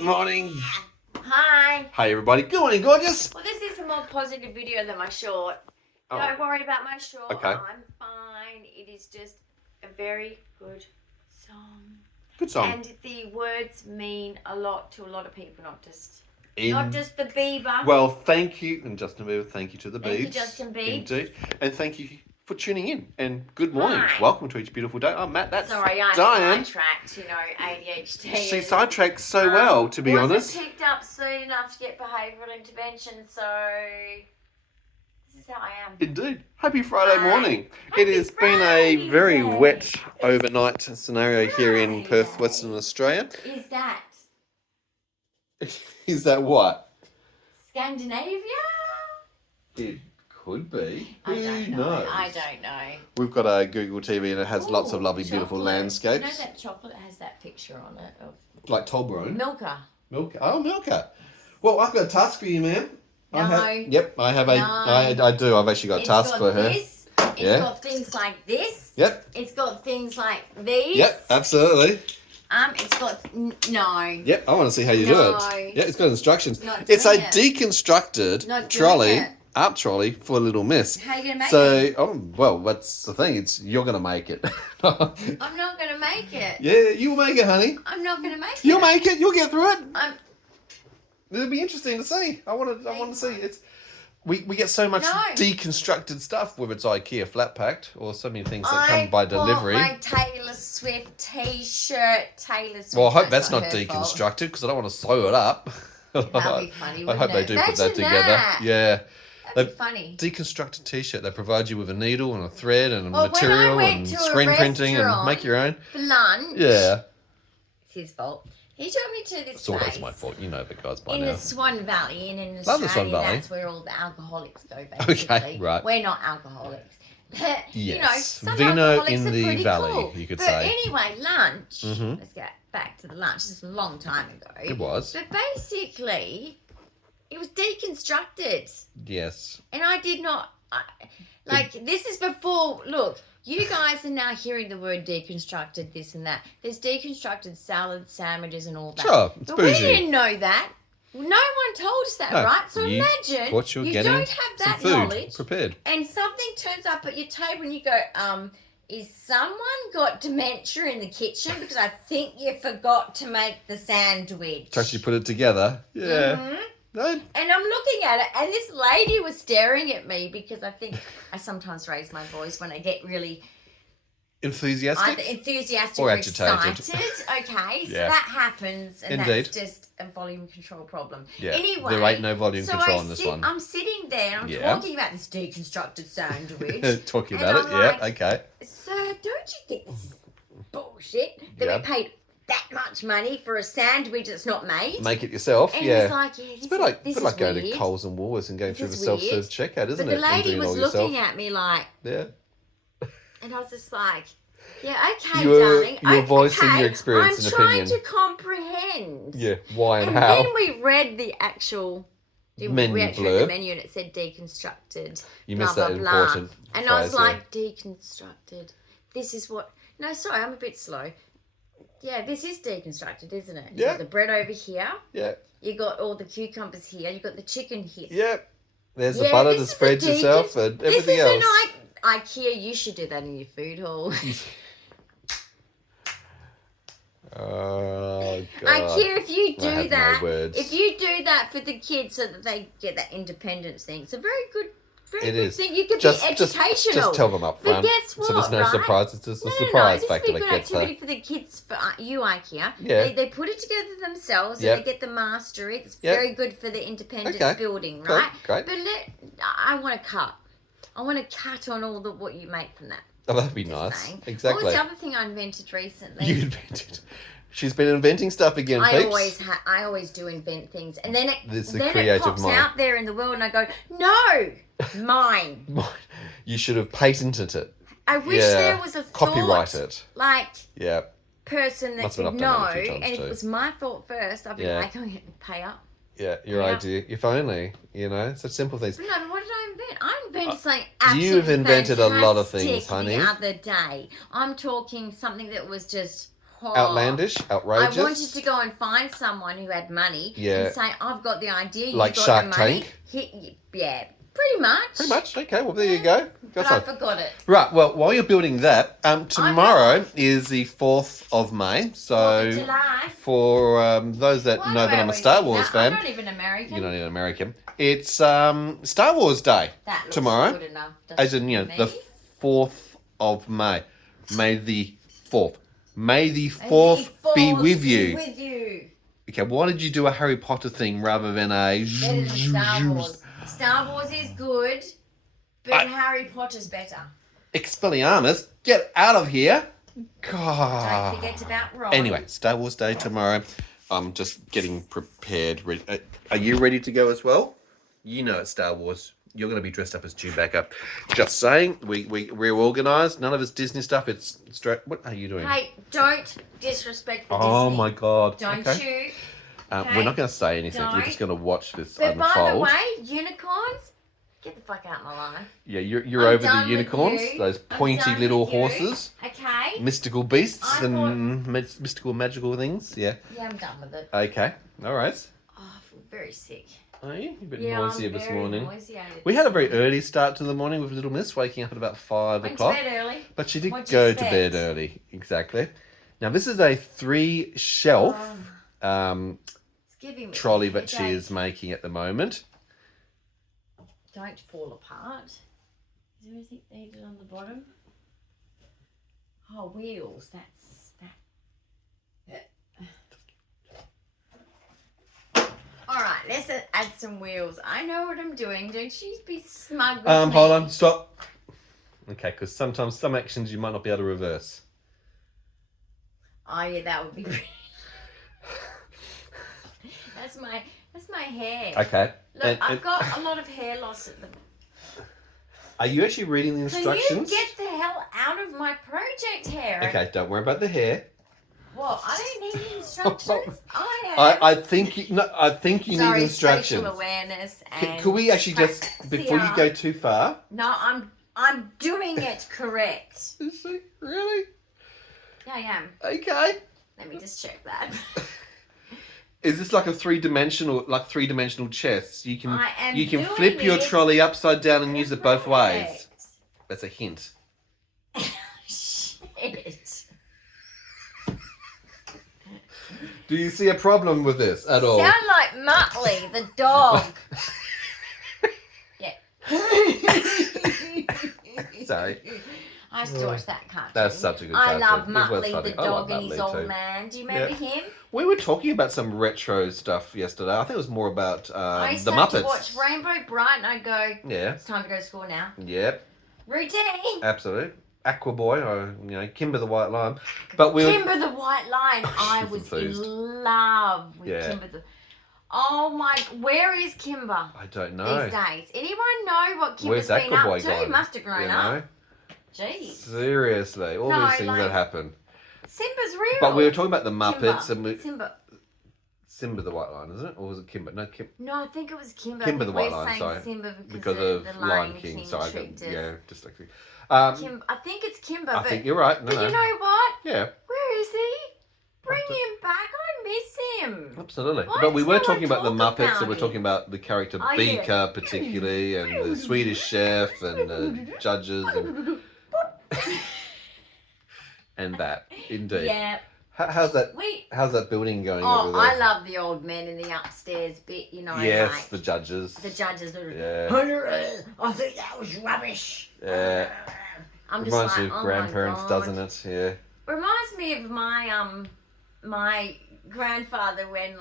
Good morning. Hi. Hi everybody. Good morning, gorgeous. Well, this is a more positive video than my short. Oh. Don't worry about my short. Okay. I'm fine. It is just a very good song. Good song. And the words mean a lot to a lot of people, not just the Bieber. Well, thank you, and Justin Bieber. Thank you to the Biebs. Thank you, Justin Bieber. Indeed. And thank you for tuning in. And good morning. Hi. Welcome to each beautiful day. I'm Matt. That's Sorry, I Dyan. sidetracked. ADHD. She sidetracked so well, to be honest. Wasn't picked up soon enough to get behavioural intervention, so this is how I am. Indeed. Happy Friday morning. Happy It has been a very wet overnight scenario here in Perth, Western Australia. Is that Is that what? Scandinavia? It could be. I don't Who know. knows? I don't know. We've got a Google TV and it has lots of Ooh, lovely, beautiful chocolate. landscapes. You know that chocolate has that picture on it of Like Toblerone. Milka. Milka. Oh, Milka. Well, I've got a task for you, ma'am. No. I have No. I do. I've actually got a task for her. It's got things like this. Yep. It's got things like these. Yep, absolutely. It's got no. Yep, I want to see how you do it. Yeah, it's got instructions. Not It's a doing it. deconstructed Not doing trolley, it. art trolley for Little Miss. How are you gonna make So, it? well, that's the thing. You're gonna make it. I'm not gonna make it. Yeah, you'll make it, honey. I'm not gonna make it. You'll make it. You'll get through it. I'm It'll be interesting to see. I want to see. We get so much deconstructed stuff, whether it's IKEA flat packed or so many things that come by delivery. My Taylor Swift T-shirt. Taylor Swift. Well, I hope that's not her fault. deconstructed because I don't want to sew it up. That'd be funny. I hope they do put that together. That. Yeah. That'd be funny. Deconstructed T-shirt. They provide you with a needle and a thread and a Well, material when I went and to a screen printing and make your own. For lunch. Yeah. It's his fault. He took me to this It's always place my fault. You know the guys by in now. the Swan Valley, and in Love the Australia, Swan Valley. that's where all the alcoholics go. Basically, Okay, right. We're not alcoholics. But, Yes. some Vino alcoholics in are the pretty valley, cool. you could but say. Anyway, lunch. Mhm. Let's get back to the lunch. This is a long time ago. It was. But basically, it was deconstructed. Yes. And I did not, this is before, look, you guys are now hearing the word deconstructed, this and that. There's deconstructed salads, sandwiches and all that. Sure, it's but bougie. we didn't know that. No one told us that, No, right? So you imagine thought you were you getting don't have some that food knowledge prepared. and something turns up at your table and you go, is someone got dementia in the kitchen? Because I think you forgot to make the sandwich. To actually put it together. Yeah. Mhm. No. And I'm looking at it, and this lady was staring at me because I think I sometimes raise my voice when I get really Enthusiastic? either enthusiastic Or or agitated. excited. Okay, so Yeah. that happens, and Indeed. that's just a volume control problem. Yeah. Anyway, There ain't no volume control on this one. I'm sitting there, and I'm Yeah. talking about this deconstructed sandwich. Talking and about I'm it, yeah, like, okay. So don't you think this is bullshit that Yeah. we paid that much money for a sandwich that's not made? Make it yourself, And yeah. he's like, yeah, It's a bit like, going weird. to Coles and Woolworths and going This through the is self-serve weird. checkout, isn't But it? the And lady doing it was all looking yourself. at me like, Yeah. and I was just like, yeah, okay, Your darling. voice and okay, your experience I'm and trying opinion. to comprehend. Yeah, why and And how. then we read the actual Menu we actually blurb. read the menu and it said deconstructed. You blah, missed blah, that blah. important And I was phrase, yeah. like, deconstructed. This is what. No, sorry, I'm a bit slow. Yeah, this is deconstructed, isn't it? You Yeah. got the bread over here. Yeah. You got all the cucumbers here. You got the chicken here. Yeah. There's the Yeah, butter this to is spread a yourself and everything this else. is an IKEA. You should do that in your food hall. Oh, God. IKEA, if you I have do no that, words. if you do that for the kids so that they get that independence thing, it's a very good thing. You could be educational. Just tell them up front. But guess what, so there's no right? surprise. It's just a No, surprise this factor would be that a good gets there. activity for the kids, for you, IKEA. Yeah. They put it together themselves Yep. and they get the mastery. It's Yep. very good for the independence Okay. building, Cool. right? Great. But I want to cut. I want to cut on all the what you make from that. Oh, that'd be Just nice. saying. Exactly. What was the other thing I invented recently? You invented. She's been inventing stuff again, I peeps. always do invent things, and then This is the then it creative pops mind. out there in the world, and I go, no, mine. You should have patented it. I wish Yeah. there was a thought, Copyright it. like Yeah. person that That's what could I've done know, a few times and if too. it was my thought first, I'd be Yeah. like, oh, pay up. Yeah, your Yeah. idea. If only, such simple things. But no, but what did I invent? I invented something absolutely You've invented a lot of things, fantastic honey. the other day. I'm talking something that was just outlandish, outrageous. I wanted to go and find someone who had money and say, I've got the idea. Like got Shark the money. Tank? Yeah, pretty much. Pretty much. Okay, well, there you go. But I forgot it. Right, well, while you're building that, tomorrow is the 4th of May. So July. for those that know that I'm a Star Wars fan. I'm not even American. You're not even American. It's Star Wars Day that looks tomorrow. Good enough, as in, the 4th of May. May the 4th. May the 4th be with you. Okay, why did you do a Harry Potter thing rather than a... Better than Star Wars. Star Wars is good, but Harry Potter's better. Expelliarmus, get out of here. God. Don't forget about Ron. Anyway, Star Wars Day tomorrow. I'm just getting prepared. Are you ready to go as well? You know it's Star Wars. You're going to be dressed up as Chewbacca. Just saying, we're organised. None of it's Disney stuff. It's straight. What are you doing? Hey, don't disrespect the Disney. Oh my God. Don't you? Okay. We're not going to say anything. We're just going to watch this but unfold. By the way, unicorns, get the fuck out of my life. Yeah, you're over the unicorns, those pointy little horses. Okay. Mystical beasts and mystical magical things. Yeah. Yeah, I'm done with it. Okay. All right. Oh, I feel very sick. Are you? You're a bit nauseous this morning. Nauseated. We had a very early start to the morning with little Miss waking up at about 5 o'clock. Went to bed early. But she did go to bed early. Exactly. Now, this is a 3-shelf trolley that she is making at the moment. Don't fall apart. Is there anything needed on the bottom? Oh, wheels. That's that. All right, let's add some wheels. I know what I'm doing. Don't you be smug with me. Hold on, stop. Okay, because sometimes some actions you might not be able to reverse. Oh yeah, that would be great. That's my hair. Okay. Look, I've got a lot of hair loss at the... Are you actually reading the instructions? Can you get the hell out of my project hair? Okay, don't worry about the hair. Well, I don't need instructions. I think you need instructions. Spatial awareness. And could we actually just before you go too far? No, I'm doing it correct. Is she really? Yeah, I am. Okay. Let me just check that. Is this like a three-dimensional chess? You can flip your it. trolley upside down and use it both ways. That's a hint. Shit. Do you see a problem with this at all? Sound like Muttley, the dog. Yeah. Sorry. I used to watch that cartoon. That's such a good cartoon. I love Muttley, the dog, and his old man. Do you remember him? We were talking about some retro stuff yesterday. I think it was more about the Muppets. I used to have to watch Rainbow Bright and I'd go, yeah, it's time to go to school now. Yep. Routine. Absolutely. Aqua Boy, or Kimber the White Line. Kimber the White Line. I was in love with Kimber the... Oh my... Where is Kimber? I don't know. These days. Anyone know what Kimber's been up to? He must have grown up. Jeez. Seriously. All these things that happen. Simba's real. But we were talking about the Muppets Simba. Simba the White Line, isn't it? Or was it Kimber? No, No, I think it was Kimber. Kimber the White Line, sorry. Simba because of the Lion King. Sorry, dyslexic. I think it's Kimber. I think you're right. No, you know what? Yeah. Where is he? Bring him back. I miss him. Absolutely. But we were talking about the Muppets, and we're talking about the character Beaker particularly, and the Swedish chef, and the judges, and that. Indeed. Yeah. How's that building going over there? I love the old men in the upstairs bit, Yes, like, the judges. The judges are I think that was rubbish. Yeah. I'm just reminds like, you of grandparents, doesn't it? Yeah. Reminds me of my my grandfather when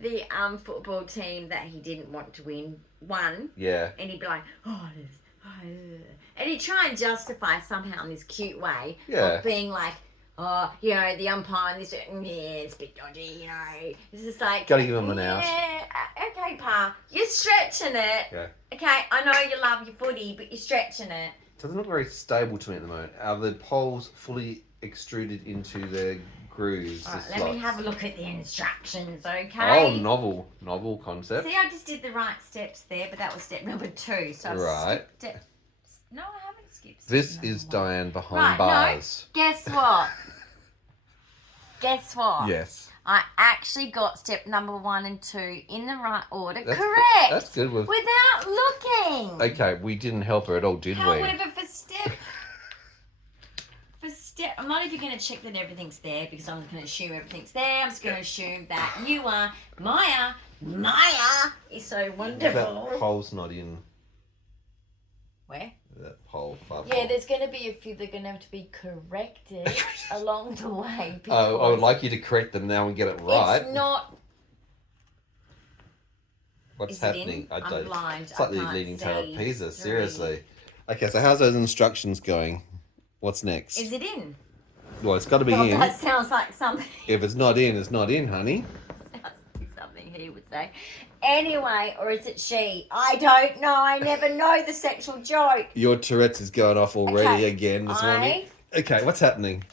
the football team that he didn't want to win won. Yeah. And he'd be like, and he'd try and justify somehow in this cute way of being like, the umpire and this, it's a bit dodgy, It's just like... Gotta give him an out. Yeah, okay, Pa. You're stretching it. Yeah. Okay, I know you love your footy, but you're stretching it. Doesn't look very stable to me at the moment. Are the poles fully extruded into their grooves? All right, let me have a look at the instructions, okay? Oh, novel concept. See, I just did the right steps there, but that was step number 2. So right. No, I haven't skipped. This is Dyan behind bars. No, guess what? guess what? Yes. I actually got step number 1 and 2 in the right order. That's correct. That's good. Without looking. Okay, we didn't help her at all, did we? However, for step, I'm not even going to check that everything's there because I'm going to assume everything's there. I'm just going to assume that you are Maya. Maya is so wonderful. That pole's not in. Where? That pole. Yeah, there's going to be a few that are going to have to be corrected along the way. Oh, I would like you to correct them now and get it right. It's not. What's Is it happening? in? I I'm don't. blind. It's like I the can't Leaning Tower of see. Pisa. Three. Seriously. Okay, so how's those instructions going? What's next? Is it in? Well, it's got to be Well, in. that sounds like something. If it's not in, it's not in, honey. Sounds like something he would say. Anyway, or is it she? I don't know. I never know the sexual joke. Your Tourette's is going off already Okay, again this morning. Okay, what's happening?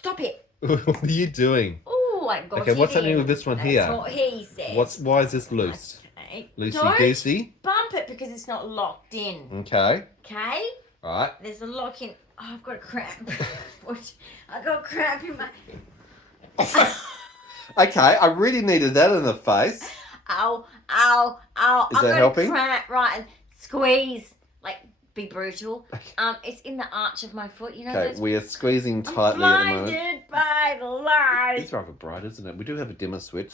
Stop it. What are you doing? Oh, I got Okay, it what's happening in. with this one That's here? what he said. Why is this loose? Okay. Loosey Don't goosey. bump it because it's not locked in. Okay. Okay? Right. There's a lock in. Oh, I've got a cramp. I got a cramp in my... Okay, I really needed that in the face. Ow, ow, ow. Is I've that got helping? a cramp, right, and squeeze. Like, be brutal. It's in the arch of my foot, you know. Okay, those... we are squeezing I'm tightly at the moment. blinded by the light. It's rather bright, isn't it? We do have a dimmer switch.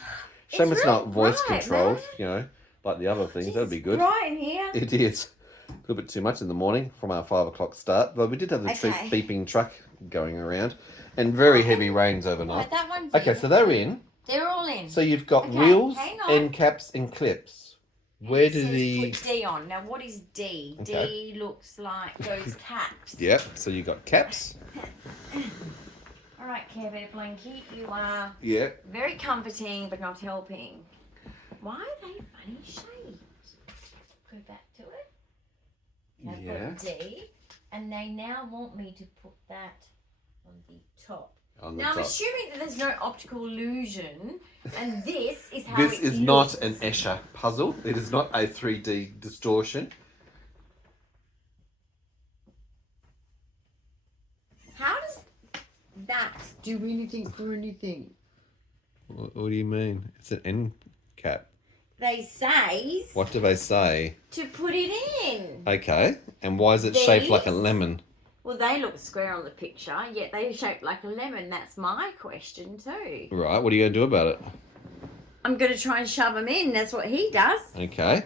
It's Shame it's real not voice bright, controlled, man. you know, like the other things. That'd be good. Right in here. It is. A little bit too much in the morning from our 5 o'clock start. But we did have the Okay. beeping truck going around. And very heavy rains overnight. Right, that one's Okay, in. so they're in. They're all in. So you've got Okay, wheels, hang on. end caps, and clips. Where It do says the... put D on. Now, what is D? Okay. D looks like those caps. Yep, so you got caps. All right, Care Bear Blankie, you are Yeah. very comforting but not helping. Why are they funny shapes? Go back to it. I've Yeah. got D, and they now want me to put that on the top. On the Now, I'm top. assuming that there's no optical illusion, and this is how This it is looks. not an Escher puzzle. It is not a 3D distortion. How does that do anything for anything? What do you mean? It's an end cap. They say What do they say? to put it in. Okay, and why is it shaped like a These? lemon? Well, they look square on the picture, yet they shaped like a lemon. That's my question too. Right, what are you going to do about it? I'm going to try and shove them in. That's what he does. Okay.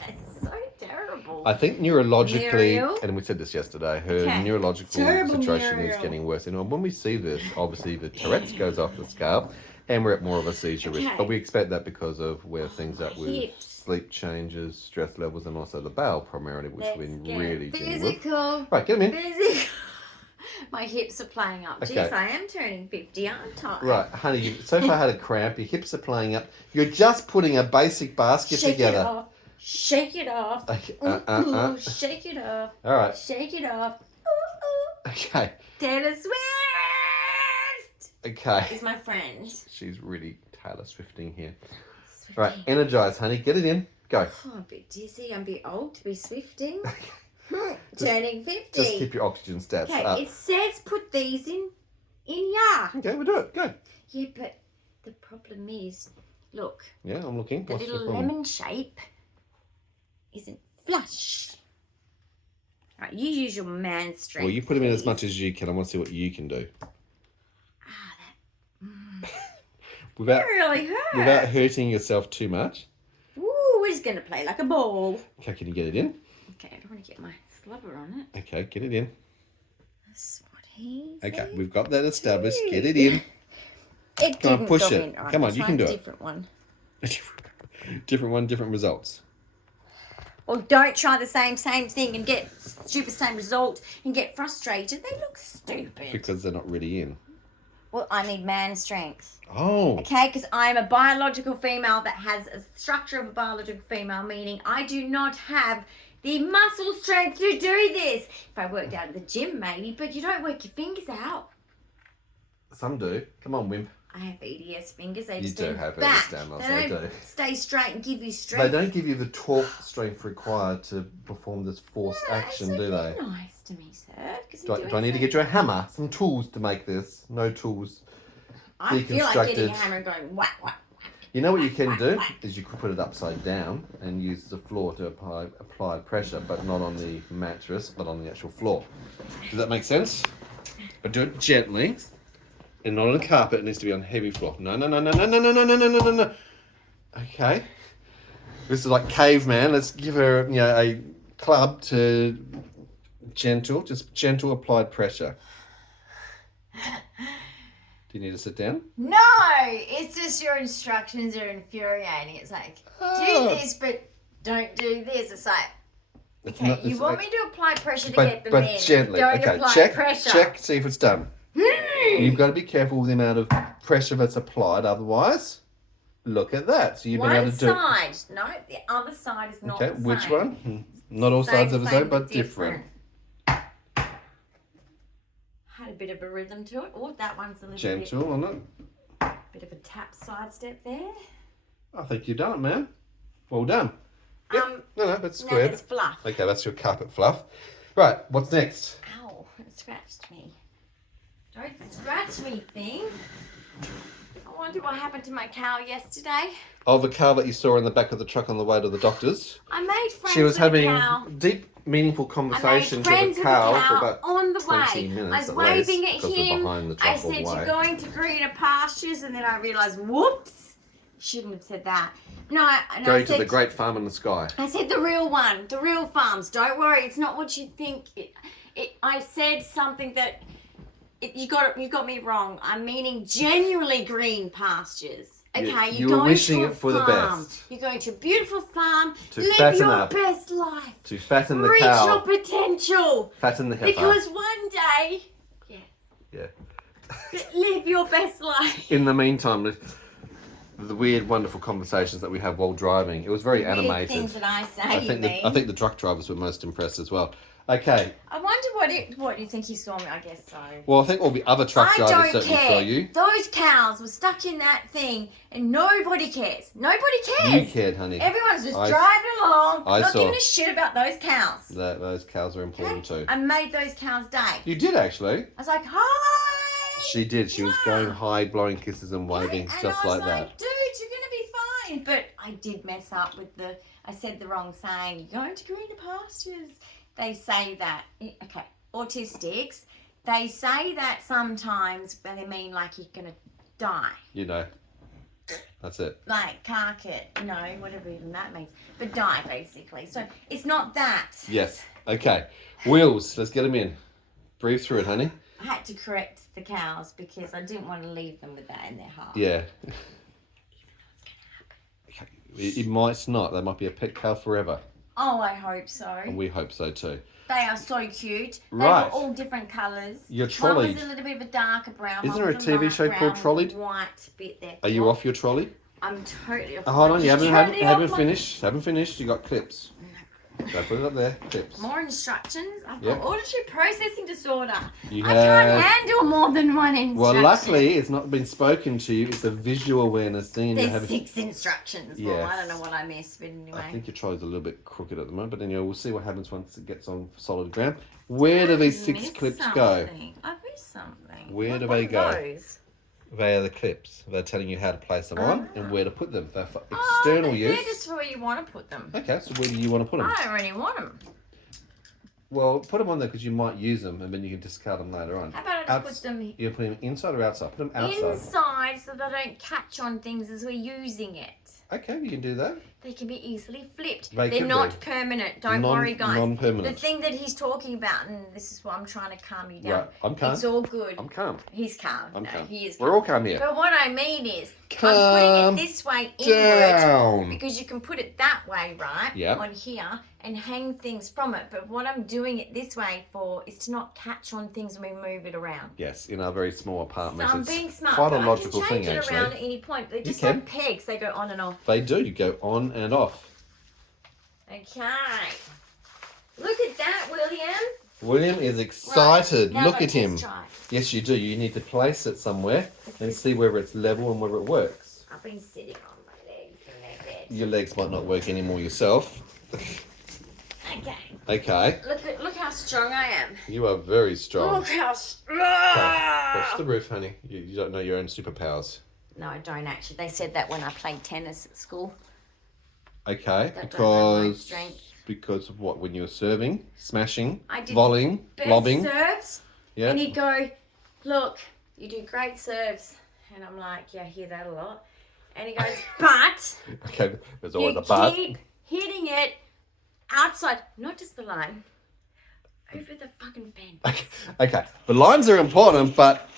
That's so terrible. I think neurologically, Muriel? and we said this yesterday, her Okay. neurological Terrible situation is Muriel. getting worse. And when we see this, obviously the Tourette's goes off the scale and we're at more of a seizure risk. Okay. But we expect that because of where things are at with hips. sleep changes, stress levels, and also the bowel primarily, which Let's we've get been really dealing with. physical. Right, get them in. Physical. My hips are playing up. Okay. Jeez, I am turning 50, aren't I? Right, honey, you've so far had a cramp, your hips are playing up. You're just putting a basic basket Shake together. it off. Shake it off. Okay, Ooh, shake it off. All right. Shake it off. Ooh, ooh. Okay. Taylor Swift Okay. is my friend. She's really Taylor Swifting here. Swifting. Right, energize, honey. Get it in. Go. Oh, I'm a bit dizzy. I'm a bit old to be swifting. Turning 50. Just keep your oxygen stats Okay, up. it says put these in ya. Okay, we'll do it. Go. Yeah, but the problem is, look, Yeah, I'm looking. the What's little problem? lemon shape isn't flush. All right, you use your man strength. Well, you put them in as please. much as you can. I want to see what you can do. Without, That really hurt. without hurting yourself too much. Ooh, we're just going to play like a ball. Okay, can you get it in? Okay, I don't want to get my slobber on it. Okay, get it in. That's what he Okay, said. we've got that established. Get it in. It Come on, didn't push go it. in. All right, Come on, let's you try can do a it. different one. Different one, different results. Well, don't try the same thing and get stupid same result and get frustrated. They look stupid. Because they're not really in. Well, I need man strength. Oh. Okay, because I'm a biological female that has a structure of a biological female, meaning I do not have the muscle strength to do this. If I worked out at the gym, maybe, but you don't work your fingers out. Some do. Come on, Wimp. I have EDS fingers. They You just do stand have back. EDS down, They I don't do. stay straight and give you They strength. don't give you the torque strength required to perform this forced action, so do they? be nice to me, sir. 'cause Do I'm I doing need to get you a hammer? Some tools to make this? No tools. I feel like getting a deconstructed. hammer and going whack, whack. You know what you can do whack. is you can put it upside down and use the floor to apply pressure, but not on the mattress, but on the actual floor. Does that make sense? But do it gently, and not on the carpet. It needs to be on heavy floor. No. Okay. This is like caveman. Let's give her, a club to just gentle applied pressure. Do you need to sit down? No, it's just your instructions are infuriating. It's like, do this, but don't do this. It's like, okay, you want me to apply pressure to get them but in. gently. Don't Okay, apply check, pressure. see if it's done. You've got to be careful with the amount of pressure that's applied, otherwise, look at that. So you've been able One to do. side. No, the other side is not Okay, the same. which one? Not all sides are the same, but different. Had a bit of a rhythm to it. Oh, that one's a little Gentle on it. bit of a tap sidestep there. I think you've done it, man. Well done. Yep. No, that's Now squared. there's fluff. Okay, that's your carpet fluff. Right, what's next? Ow, it scratched me. Don't scratch me, thing. I wonder what happened to my cow yesterday. Oh, the cow that you saw in the back of the truck on the way to the doctor's. I made friends She was with having the cow. deep, meaningful I made conversations friends with with a cow the for cow about on the 20 way. minutes I was at waving least, at 'cause we're him. behind the I truck all the said, way. you're going to greener pastures, and then I realised, whoops, shouldn't have said that. No, and Going I to said, the great farm in the sky. I said the real one, the real farms. Don't worry, it's not what you think. I said something that you got me wrong. I'm meaning genuinely green pastures. Okay, You you're were going wishing to a it for the farm. best. You're going to a beautiful farm. To Live fatten your up. best life. To fatten the Reach your cow. potential. Fatten the heifer. Because one day, Yeah. live your best life. In the meantime, the weird, wonderful conversations that we have while driving. It was very Weird animated. things that I say. I think the truck drivers were most impressed as well. Okay. I wonder what you think he saw me. I guess so. Well, I think all the other truck I drivers don't certainly care. saw you. Those cows were stuck in that thing, and nobody cares. Nobody You cares. cared, honey. Everyone's just driving along, I not saw. giving a shit about those cows. Those cows are important too. I made those cows' day. You did actually. I was like, hi. She did. She was going high, blowing kisses and waving And just I was like that. dude, you're gonna be fine. But I did mess up with I said the wrong saying. You're going to greener pastures. They say that. Okay, autistics. They say that sometimes, but they mean like you're gonna die. You know. That's it. Like cark it, whatever even that means. But die basically. So it's not that. Yes. Okay. Wheels. Let's get them in. Breathe through it, honey. I had to correct the cows because I didn't want to leave them with that in their heart. Yeah. It might not. They might be a pet cow forever. Oh, I hope so. And we hope so too. They are so cute. They Right. were all different colours. Your One trolley. was a little bit of a darker brown. Isn't one there a was TV light show brown called with Trolley? White bit there. Are you off your trolley? I'm totally off. Hold on, you haven't Totally off my- finished. Haven't finished. You got clips. Go put it up there. Clips. More instructions. I've Yep. got auditory processing disorder. You I can't have- handle more than one instruction. Well, luckily, it's not been spoken to you. It's a visual awareness thing. And you There's have 6 instructions. Well, I Yes. don't know what I missed, but anyway. I think your trolley's a little bit crooked at the moment, but anyway, we'll see what happens once it gets on solid ground. Where do these 6 missed clips go? something. I've missed something. Where do What they are go? those? They are the clips. They're telling you how to place them on and where to put them. They're for Oh, external they're use. just where you want to put them. Okay, so where do you want to put them? I don't really want them. Well, put them on there because you might use them and then you can discard them later on. How about I just put them You're putting them inside or outside? Put them outside. inside so they don't catch on things as we're using it. Okay, you can do that. They can be easily flipped. They They're could not be. permanent. Don't worry, guys. Non-permanent. The thing that he's talking about, and this is why I'm trying to calm you down. Right, I'm calm. It's all good. I'm calm. He's calm. I'm No, calm. he is We're all calm here. But what I mean is, I'm Calm putting it this way down. inward because you can put it that way, right? Yep. On here and hang things from it. But what I'm doing it this way for is to not catch on things when we move it around. Yes, in our very small So apartment. I'm it's being smart. quite a but logical I can thing, change it around at actually. any point. They're just can. like pegs. They go on and off. They do. You go on and off. Okay. Look at that, William. William is excited. Now Look let's at him. try. Yes, you do. You need to place it somewhere and see whether it's level and whether it works. I've been sitting on my legs in their bed. Your legs might not work anymore yourself. Okay. Okay. Look how strong I am. You are very strong. Look how strong Watch the roof, honey. You don't know your own superpowers. No, I don't actually. They said that when I played tennis at school. Okay, That don't know my because strength. of what? When you were serving, smashing, I did volleying, best lobbing. serves. Yeah. And he'd go, look, you do great serves. And I'm like, yeah, I hear that a lot. And he goes, but Okay, there's always you a but. keep hitting it outside, not just the line, over the fucking fence. Okay, the lines are important, but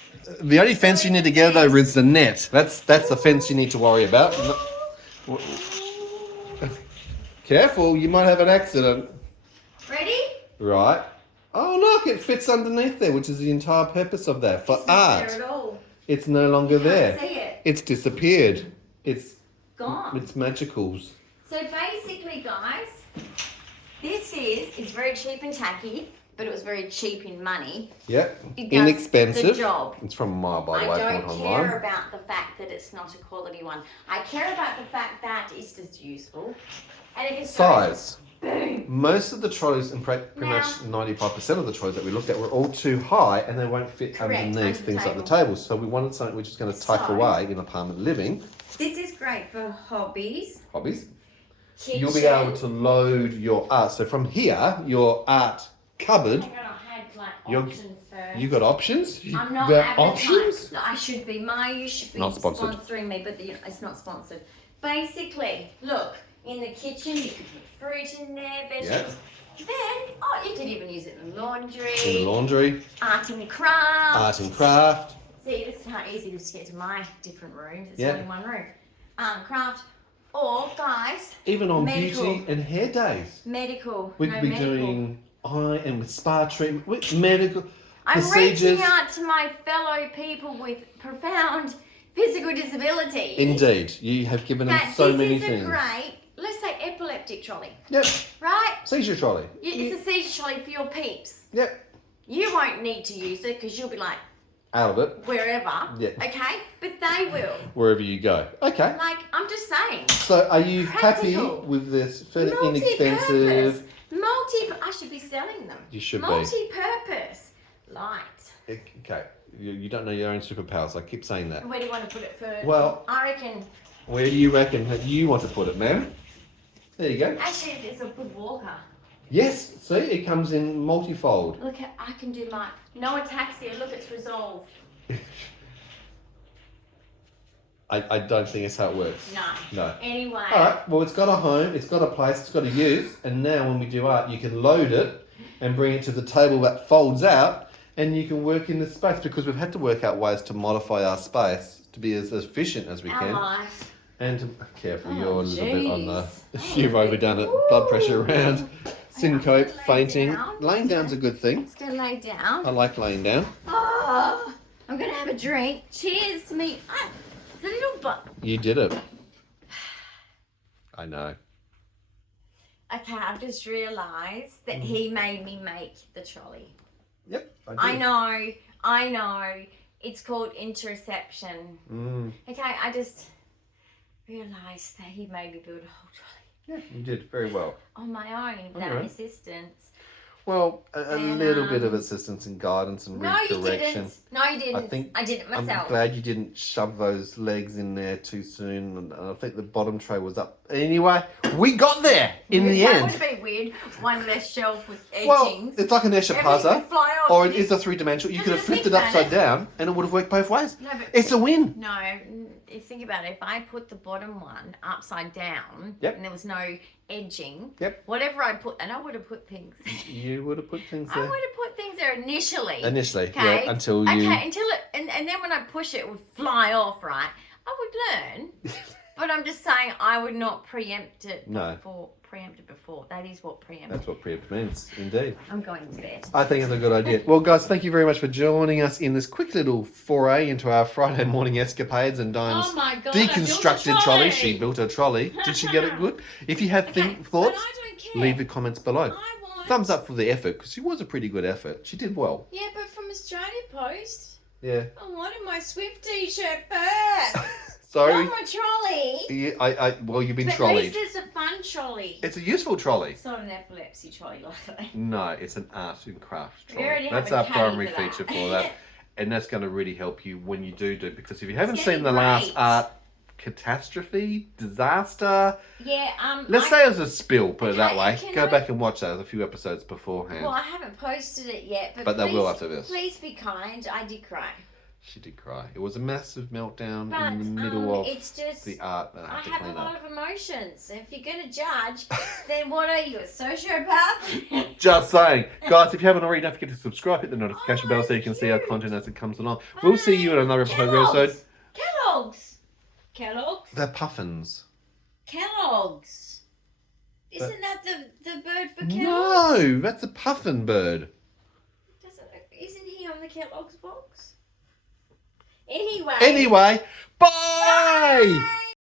the only fence you need to get over is the net. That's the fence you need to worry about. Careful, you might have an accident. Ready? Right. Oh look, it fits underneath there, which is the entire purpose of that. For It's not art. there at all. It's no longer there. See it. It's disappeared. It's Gone. It's magicals. So basically, guys, this is very cheap and tacky, but it was very cheap in money. Yep. It does Inexpensive. the job. It's from Mile, by the way. I if you don't want care online. about the fact that it's not a quality one. I care about the fact that it's just useful. And if it's Size. boom. Most of the trolleys, and pretty Now- much 95% of the trolleys that we looked at, were all too high and they won't fit Correct, underneath under the things like the table. tables. So we wanted something which is going to tuck So- away in apartment living. This is great for hobbies, Hobbies. kitchen. You'll be able to load your art. So from here, your art cupboard, Hang on, I had like You're- options first. you got options? I'm not Got advertising. options? I should be. You should be Not sponsored. sponsoring me, but it's not sponsored. Basically, look, in the kitchen, you could put fruit in there, vegetables. Then, you could even use it in laundry. In the laundry, Art and craft. art and craft. See, this is how easy it is to get to my different rooms. It's Yeah. only one room. Craft. Or, guys, Even on Medical. beauty and hair days. medical. We no, could be medical. doing eye and with spa treatment, with medical I'm procedures. reaching out to my fellow people with profound physical disabilities. Indeed, you have given them That so this many is things. a great, let's say, epileptic trolley, Yep, right? seizure trolley. It's a seizure trolley for your peeps. Yep, You won't need to use it because you'll be like out of it, wherever. Yeah. Okay, but they will. wherever you go. Okay. Like, I'm just saying. So, are you happy Practical. with this fairly Multi-purpose. inexpensive? I should be selling them. You should be. Multi-purpose light. Okay, you don't know your own superpowers. I keep saying that. Where do you want to put it first? Well- I reckon. Where do you reckon that you want to put it, ma'am? There you go. Actually, it's a good walker. Yes, see, it comes in multifold. Look, I can do my no ataxia. Look, it's resolved. I don't think that's how it works. No. No. Anyway. All right. Well, it's got a home. It's got a place. It's got a use. And now, when we do art, you can load it and bring it to the table that folds out, and you can work in the space because we've had to work out ways to modify our space to be as efficient as we Our can. life. And to, careful, Oh, you're a little bit on the. jeez. You've overdone it. Blood pressure around. Syncope, Lay fainting. down. Laying down's a good thing. Just gonna lay down. I like laying down. Oh, I'm gonna have a drink. Cheers to me. The little butt. You did it. I know. Okay, I've just realised that he made me make the trolley. Yep. I know. It's called interception. Okay, I just realised that he made me build a whole trolley Yeah, you did very well. on my own without Alright. assistance. Well, a And, little bit of assistance and guidance and No, you redirection. didn't. No, you didn't. I think I did it myself. I'm glad you didn't shove those legs in there too soon. And I think the bottom tray was up. Anyway, we got there in the That end. would be weird. One less shelf with Well, edgings. it's like an Everything Eschapaza, could fly off. or it is a three-dimensional. You could have Just flipped think it about upside it. down, and it would have worked both ways. No, but It's a win. no, if you think about it, if I put the bottom one upside down Yep. and there was no edging, Yep. whatever I put, and I would have put things. You would have put things I there would have put things there initially. initially, Okay. yeah, until you. Okay, until it, and then when I push it, it would fly off, right? I would learn, but I'm just saying I would not preempt it No. before. Preempted before. That is what preempt. That's what preempt means, indeed. I'm going to bed. I think it's a good idea. Well, guys, thank you very much for joining us in this quick little foray into our Friday morning escapades and Dyan's Oh my God, I built a deconstructed trolley. trolley. She built a trolley. Did she get it good? If you have Okay, thoughts, but I don't care. leave the comments below. I want. Thumbs up for the effort because she was a pretty good effort. She did well. Yeah, but from Australia Post, Yeah. I wanted my Swift T-shirt first. Sorry. Not my trolley. Yeah, well, you've been But at trolleyed. least it's a fun trolley. It's a useful trolley. It's not an epilepsy trolley, luckily. No, it's an art and craft We trolley. already That's have our a caddy primary for that. feature for that. and that's going to really help you when you do, because if you haven't getting seen the last great. art catastrophe, disaster, Yeah, let's say it was a spill, put it that Okay, way. can Go I- back and watch that a few episodes beforehand. Well, I haven't posted it yet, But they please, will after this. Please be kind. I did cry. She did cry. It was a massive meltdown But in the middle of it's just the art that I I had to have a clean lot up. of emotions. If you're gonna judge, then what are you, a sociopath? Just saying. Guys, if you haven't already, don't forget to subscribe, hit the notification bell so you can see our cute. content as it comes along. We'll see you in another episode real soon. Kellogg's. They're puffins. Kellogg's. Isn't that the bird for Kellogg's? No, that's a puffin bird. Isn't he on the Kellogg's box? Anyway. Anyway, bye! Bye!